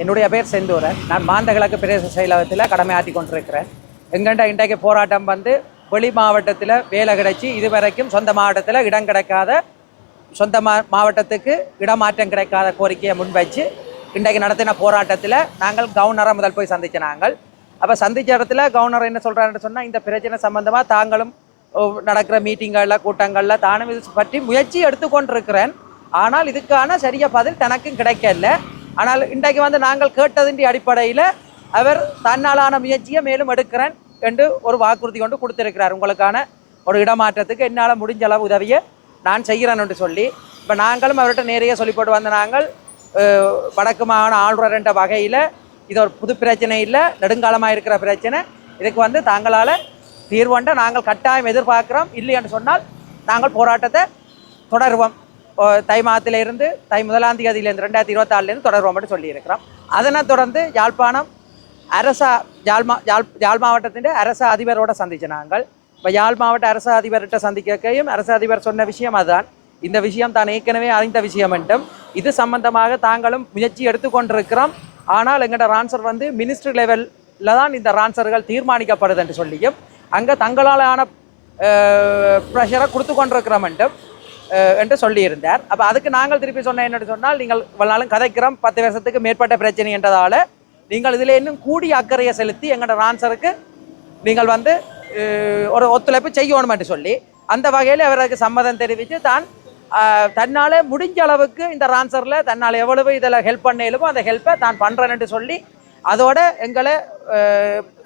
என்னுடைய பேர் செந்தூரன். நான் மாந்த கிழக்கு பிரதேச செயலகத்தில் கடமையாற்றி கொண்டிருக்கிறேன். எங்கண்ட இன்றைக்கு போராட்டம் வந்து வெளி மாவட்டத்தில் வேலை கிடைச்சி இதுவரைக்கும் சொந்த மாவட்டத்தில் இடம் கிடைக்காத சொந்த மா மாவட்டத்துக்கு இடமாற்றம் கிடைக்காத கோரிக்கையை முன்வைச்சு இன்றைக்கு நடத்தின போராட்டத்தில் நாங்கள் கவர்னரை முதல் போய் சந்திச்ச நாங்கள். அப்போ சந்திச்ச இடத்துல கவர்னர் என்ன சொல்கிறாருன்னு சொன்னால் இந்த பிரச்சனை சம்பந்தமாக தாங்களும் நடக்கிற மீட்டிங்களில் கூட்டங்களில் தானும் இது பற்றி முயற்சி எடுத்துக்கொண்டிருக்கிறேன். ஆனால் இதுக்கான சரிய பதில் தனக்கும் கிடைக்கல. ஆனால் இன்றைக்கு வந்து நாங்கள் கேட்டதின் அடிப்படையில் அவர் தன்னாலான முயற்சியை மேலும் எடுக்கிறேன் என்று ஒரு வாக்குறுதி கொண்டு கொடுத்துருக்கிறார். உங்களுக்கான ஒரு இடமாற்றத்துக்கு என்னால் முடிஞ்ச அளவு உதவியை நான் செய்கிறேன் என்று சொல்லி. இப்போ நாங்களும் அவர்கிட்ட நேரையே சொல்லி போட்டு வந்த நாங்கள் வடக்கு மாகாண ஆளுநர் என்ற வகையில் இது ஒரு புது பிரச்சனை இல்லை நெடுங்காலமாக இருக்கிற பிரச்சனை. இதுக்கு வந்து தாங்களால் தீர்வண்ட நாங்கள் கட்டாயம் எதிர்பார்க்கிறோம். இல்லை என்று சொன்னால் நாங்கள் போராட்டத்தை தொடருவோம். தை மாதத்திலிருந்து தை முதலாம் தேதியிலேருந்து ரெண்டாயிரத்தி இருபத்தாறுலேருந்து தொடருவோம் என்று சொல்லியிருக்கிறோம். அதனைத் தொடர்ந்து யாழ்ப்பாணம் அரச யாழ்மா யாழ் யாழ் மாவட்டத்தின் அரச அதிபரோட சந்திச்சு நாங்கள். இப்போ யாழ் மாவட்ட அரச அதிபர்கிட்ட சந்திக்கையும் அரச அதிபர் சொன்ன விஷயம் அதுதான். இந்த விஷயம் தான் ஏற்கனவே அறிந்த விஷயம் என்றும் இது சம்பந்தமாக தாங்களும் முயற்சி எடுத்துக்கொண்டிருக்கிறோம் ஆனால் எங்களோட ரான்சர் வந்து மினிஸ்ட்ரி லெவலில் தான் இந்த ரான்சர்கள் தீர்மானிக்கப்படுது என்று சொல்லியும் அங்கே தங்களாலான ப்ரெஷரை கொடுத்து கொண்டிருக்கிறோம் என்றும் என்று சொல்லியிருந்தார். அப்போ அதுக்கு நாங்கள் திருப்பி சொன்ன என்னன்னு சொன்னால் நீங்கள் இவ்வளவு நாளும் கதைக்கிறோம் பத்து வருஷத்துக்கு மேற்பட்ட பிரச்சனை என்றதால் நீங்கள் இதில் இன்னும் கூடிய அக்கறையை செலுத்தி எங்களோட ஆன்சருக்கு நீங்கள் வந்து ஒரு ஒத்துழைப்பு செய்யணும் சொல்லி அந்த வகையில் அவருக்கு சம்மதம் தெரிவித்து தான் தன்னால் முடிஞ்ச அளவுக்கு இந்த ரான்சரில் தன்னால் எவ்வளவு இதில் ஹெல்ப் பண்ணலுமோ அந்த ஹெல்ப்பை தான் பண்ணுறேன்னு சொல்லி அதோட எங்களை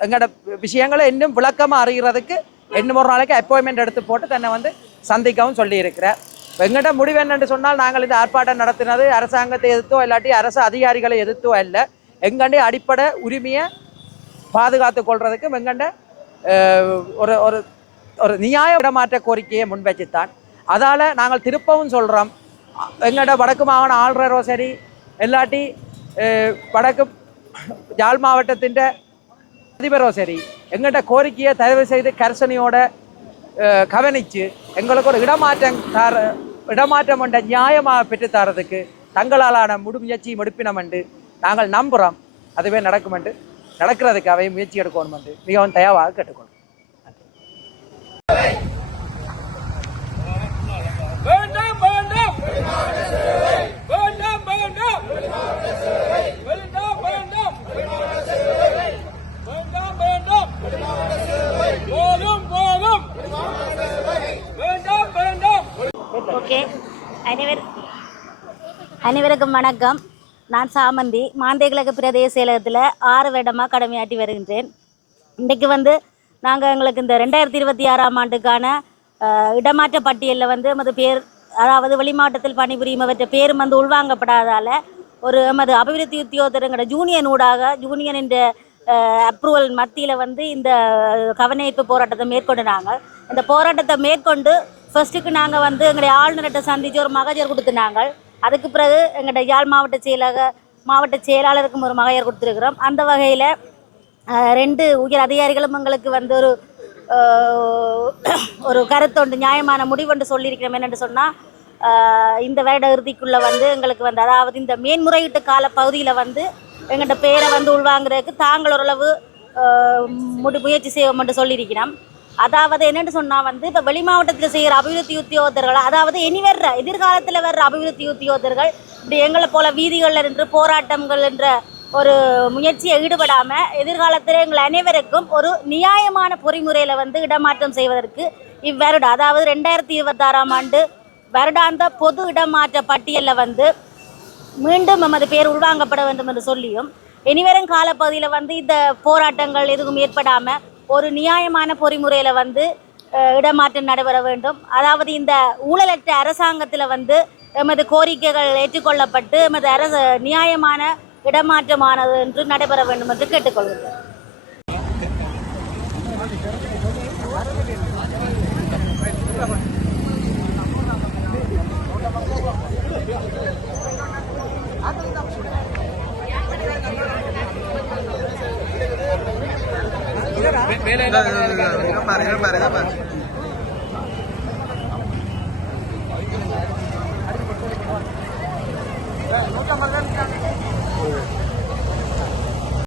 எங்களோட விஷயங்களை இன்னும் விளக்கமாக அறிகிறதுக்கு இன்னும் ஒரு நாளைக்கு அப்பாயின்மெண்ட் எடுத்து போட்டு தன்னை வந்து சந்திக்கவும் சொல்லியிருக்கிறார் எங்கள்கிட்ட முடிவு என்னென்று சொன்னால் நாங்கள் இந்த ஆர்ப்பாட்டம் நடத்தினது அரசாங்கத்தை எதிர்த்தோ இல்லாட்டி அரசு அதிகாரிகளை எதிர்த்தோ இல்லை எங்கண்டே அடிப்படை உரிமையை பாதுகாத்து கொள்றதுக்கு எங்கண்ட ஒரு ஒரு ஒரு நியாய இடமாற்ற கோரிக்கையை முன்வைச்சுத்தான் அதால் நாங்கள் திருப்பவும் சொல்கிறோம் எங்கள்ட வடக்கு மாகாண ஆளுநரோ சரி இல்லாட்டி வடக்கு யாழ் மாவட்டத்தின் அதிபரும் சரி. எங்கள்கிட்ட கோரிக்கையை தயவு செய்து கரிசனையோட கவனித்து எங்களுக்கு ஒரு இடமாற்றம் தர இடமாற்றம் என்ற நியாயமாக பெற்று தரதுக்கு தங்களாலான முழு முயற்சி எடுப்பினம் என்று நாங்கள் நம்புகிறோம் அதுவே நடக்கும் என்று நடக்கிறதுக்கு அவை முயற்சி எடுக்கணும் என்று மிகவும் தயவாக கேட்டுக்கொள்கிறோம். அனைவர் அனைவருக்கும் வணக்கம். நான் சாமந்தி. மாந்தை கிழக்கு பிரதேச செயலகத்தில் ஆறு வருடமாக கடமையாற்றி வருகின்றேன். இன்றைக்கு வந்து நாங்கள் எங்களுக்கு இந்த ரெண்டாயிரத்தி இருபத்தி ஆறாம் ஆண்டுக்கான இடமாற்ற பட்டியலில் வந்து எமது பேர் அதாவது வெளிமாவட்டத்தில் பணிபுரியும் அவற்றை பேரும் வந்து உள்வாங்கப்படாதால் ஒரு எமது அபிவிருத்தி உத்தியோகத்தருங்கிற ஜூனியன் ஊடாக ஜூனியன் என்ற அப்ரூவல் மத்தியில் வந்து இந்த கவனஈர்ப்பு போராட்டத்தை மேற்கொண்டு நாங்கள் இந்த போராட்டத்தை மேற்கொண்டு ஃபர்ஸ்ட்டுக்கு நாங்கள் வந்து எங்களுடைய ஆளுநர்கிட்ட சந்தித்து ஒரு மகஜர் கொடுத்துனாங்க. அதுக்கு பிறகு எங்களுடைய யாழ் மாவட்ட செயலக மாவட்ட செயலாளருக்கும் ஒரு மகஜர் கொடுத்துருக்குறோம். அந்த வகையில் ரெண்டு உயர் அதிகாரிகளும் எங்களுக்கு வந்து ஒரு ஒரு கருத்தொண்டு நியாயமான முடிவென்று சொல்லியிருக்கிறோம். என்னென்று சொன்னால் இந்த வருட இறுதிக்குள்ளே வந்து எங்களுக்கு வந்து அதாவது இந்த மேன்முறையீட்டு கால பகுதியில் வந்து எங்கள்கிட்ட பேரை வந்து உள்வாங்கிறதுக்கு தாங்கள் ஓரளவு முடி முயற்சி செய்வோம் என்று சொல்லியிருக்கிறோம். அதாவது என்னென்னு சொன்னால் வந்து இப்போ வெளி மாவட்டத்தில் செய்கிற அபிவிருத்தி உத்தியோகத்தர்கள் அதாவது இனி வர்ற எதிர்காலத்தில் வர்ற அபிவிருத்தி உத்தியோகத்தர்கள் இப்படி எங்களை போல வீதிகளில் நின்று போராட்டங்கள் என்ற ஒரு முயற்சியை ஈடுபடாமல் எதிர்காலத்தில் எங்கள் அனைவருக்கும் ஒரு நியாயமான பொறிமுறையில் வந்து இடமாற்றம் செய்வதற்கு இவ்வருடம் அதாவது ரெண்டாயிரத்தி இருபத்தாறாம் ஆண்டு வருடாந்த பொது இடமாற்ற பட்டியலில் வந்து மீண்டும் எமது பேர் உள்வாங்கப்பட வேண்டும் என்று சொல்லியும் இனிவரும் காலப்பகுதியில் வந்து இந்த போராட்டங்கள் எதுவும் ஏற்படாமல் ஒரு நியாயமான பொறிமுறையில் வந்து இடமாற்றம் நடைபெற வேண்டும். அதாவது இந்த ஊழலற்ற அரசாங்கத்தில் வந்து எமது கோரிக்கைகள் ஏற்றுக்கொள்ளப்பட்டு எமது அரசு நியாயமான இடமாற்றமானது என்று நடைபெற வேண்டும் என்று கேட்டுக்கொள்கிறேன். Mira, mira, mira, mira,